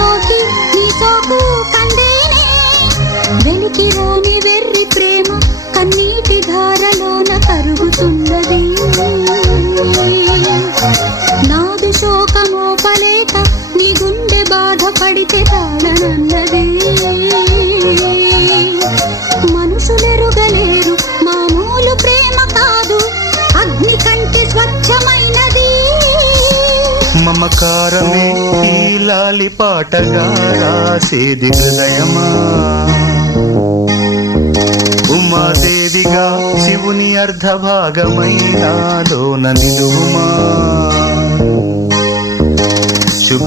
సోకి నీ సోకు కందేనే వెలికి రాని వెర్రి ప్రేమ కన్నీటి ధారలోన కరుగుతున్నది నాదు శోకమోపలేక నీ గుండె బాధపడితే తాళనన్నది మనుషులెరుగలేరు మామూలు ప్రేమ కాదు అగ్ని కంటే స్వచ్ఛమైనది మమకారమే ఈ లాలి పాటగా రాసేది హృదయమా ఉమాదేవిగా శివుని అర్ధభాగమైనాలోన నిలువుమా